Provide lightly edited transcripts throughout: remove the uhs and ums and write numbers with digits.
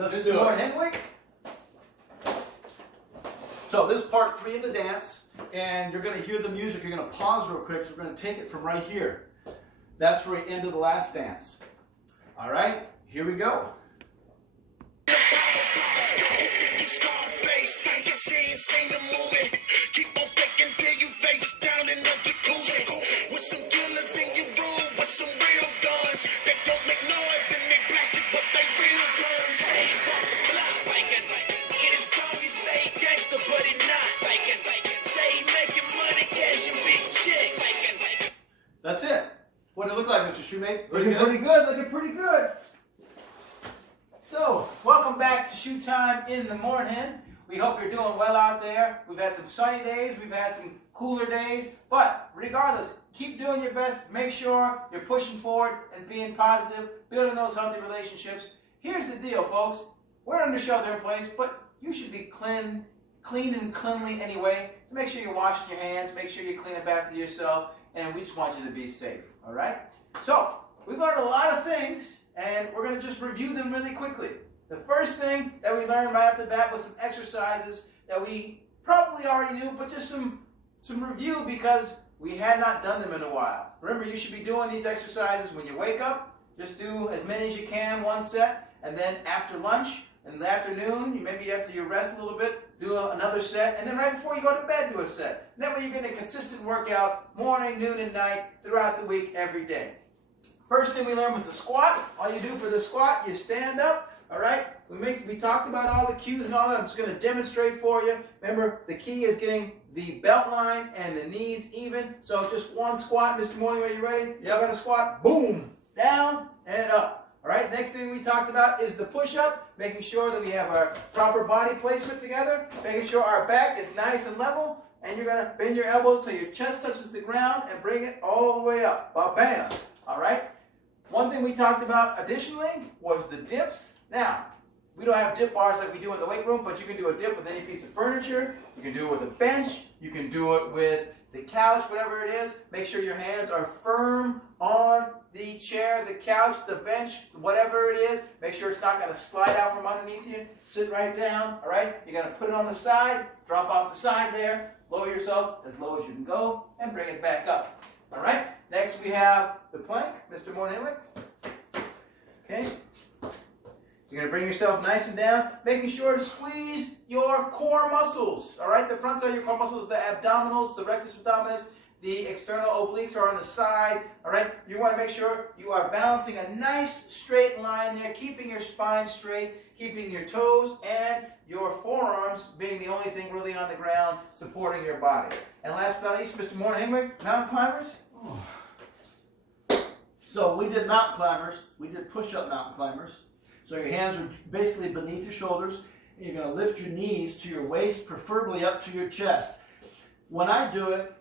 Let's do it. So this is part 3 of the dance, and you're going to hear the music. You're going to pause real quick. So we're going to take it from right here. That's where we end of the last dance. All right, here we go. That's it. What did it look like, Mr. Shoemake? Looking pretty good. So, welcome back to Shoe Time in the Morning. We hope you're doing well out there. We've had some sunny days, we've had some cooler days, but regardless, keep doing your best. Make sure you're pushing forward and being positive, building those healthy relationships. Here's the deal, folks. We're under shelter in place, but you should be clean and cleanly anyway. So make sure you're washing your hands, make sure you're cleaning back to yourself, and we just want you to be safe, all right? So, we've learned a lot of things, and we're going to just review them really quickly. The first thing that we learned right off the bat was some exercises that we probably already knew, but just some review because we had not done them in a while. Remember, you should be doing these exercises when you wake up. Just do as many as you can, 1 set, and then after lunch, in the afternoon, maybe after you rest a little bit, do another set, and then right before you go to bed, do a set. And that way you're getting a consistent workout morning, noon, and night throughout the week, every day. First thing we learned was the squat. All you do for the squat, you stand up, all right? We talked about all the cues and all that. I'm just going to demonstrate for you. Remember, the key is getting the belt line and the knees even. So just 1 squat. Mr. Morning, are you ready? Yep. You're going to squat, boom, down and up. All right, next thing we talked about is the push-up, making sure that we have our proper body placement together, making sure our back is nice and level, and you're going to bend your elbows till your chest touches the ground and bring it all the way up. Ba-bam. All right? One thing we talked about additionally was the dips. Now, we don't have dip bars like we do in the weight room, but you can do a dip with any piece of furniture. You can do it with a bench. You can do it with the couch, whatever it is. Make sure your hands are firm on the chair, the couch, the bench, whatever it is. Make sure it's not going to slide out from underneath you. Sit right down, all right? You're going to put it on the side, drop off the side there, lower yourself as low as you can go, and bring it back up. All right? Next we have the plank. Mr. Morning-Henwick. Okay? You're going to bring yourself nice and down, making sure to squeeze your core muscles. All right? The front side of your core muscles, the abdominals, the rectus abdominis, the external obliques are on the side. All right? You want to make sure you are balancing a nice straight line there, keeping your spine straight, keeping your toes and your forearms being the only thing really on the ground supporting your body. And last but not least, Mr. Morning-Henwick, mountain climbers. So we did mountain climbers. We did push-up mountain climbers. So your hands are basically beneath your shoulders, and you're going to lift your knees to your waist, preferably up to your chest. When I do it,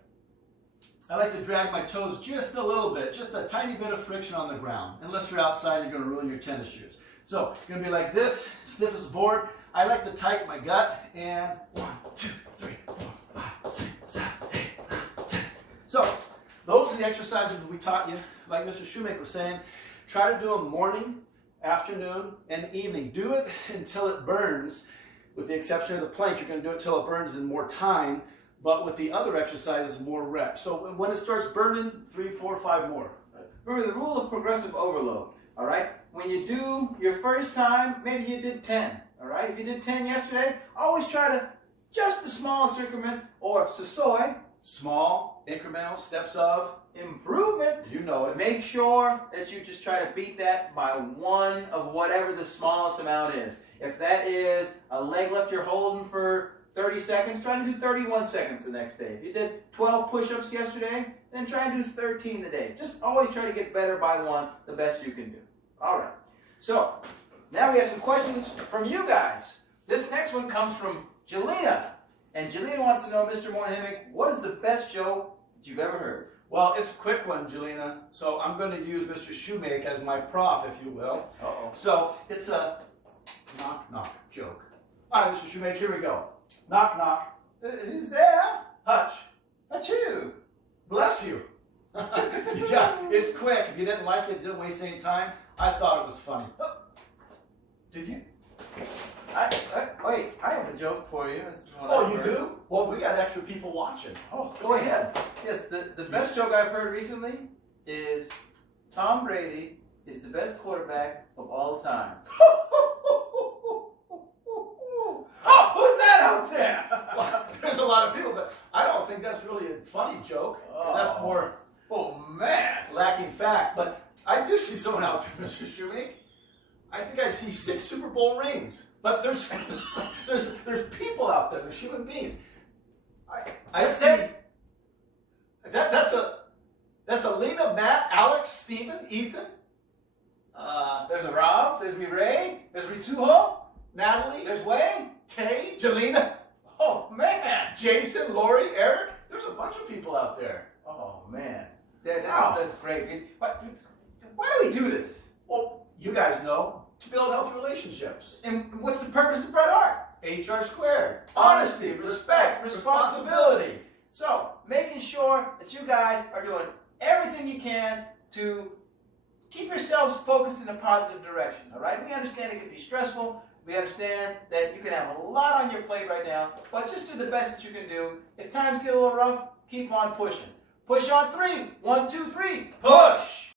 I like to drag my toes just a little bit, just a tiny bit of friction on the ground. Unless you're outside, you're going to ruin your tennis shoes. So you're going to be like this, stiff as a board. I like to tighten my gut, and 1, 2, 3, 4, 5, 6, 7, 8, 9, 10. So those are the exercises we taught you. Like Mr. Shoemake was saying, try to do them morning, afternoon, and evening. Do it until it burns. With the exception of the plank, you're going to do it until it burns in more time. But with the other exercises, more reps. So when it starts burning, 3, 4, 5 more. Remember the rule of progressive overload, all right? When you do your first time, maybe you did 10, all right? If you did 10 yesterday, always try to just the smallest increment, or SSOI. Small, incremental steps of improvement. You know it. Make sure that you just try to beat that by 1 of whatever the smallest amount is. If that is a leg lift you're holding for 30 seconds, try to do 31 seconds the next day. If you did 12 push-ups yesterday, then try and do 13 today. Just always try to get better by 1, the best you can do. All right. So, now we have some questions from you guys. This next one comes from Jelena. And Jelena wants to know, Mr. Morning-Henwick, what is the best joke that you've ever heard? Well, it's a quick one, Jelena. So I'm going to use Mr. Shoemake as my prop, if you will. Uh-oh. So it's a knock-knock joke. All right, Mr. Shoemake, here we go. Knock-knock. Who's there? Hutch. Achoo. Bless you. Yeah, it's quick. If you didn't like it, didn't waste any time, I thought it was funny. Oh, did you? Wait, I have a joke for you. This is one Oh, I've you heard. do? Well, we got extra people watching. Oh, Go ahead. Yes, the best joke I've heard recently is Tom Brady is the best quarterback of all time. Oh, who's that out there? Well, there's a lot of people, but I don't think that's really a funny joke. That's more Oh man. lacking facts. But I do see someone out there, Mr. Shoemake. I think I see 6 Super Bowl rings. But there's people out there. There's human beings. I see. That's Alina, Matt, Alex, Steven, Ethan. There's a Rob. There's me, Ray. There's Ritsuho. Natalie, There's Wayne. Tay, Jelena, Oh man. Jason, Lori, Eric. There's a bunch of people out there. Oh man. Wow. That's great. Why do we do this? Well, you guys know, to build healthy relationships. And what's the purpose of Bret Hart? HR squared. Honesty, respect, responsibility. So, making sure that you guys are doing everything you can to keep yourselves focused in a positive direction, all right? We understand it can be stressful. We understand that you can have a lot on your plate right now, but just do the best that you can do. If times get a little rough, keep on pushing. Push on 3. 1, 2, 3. Push!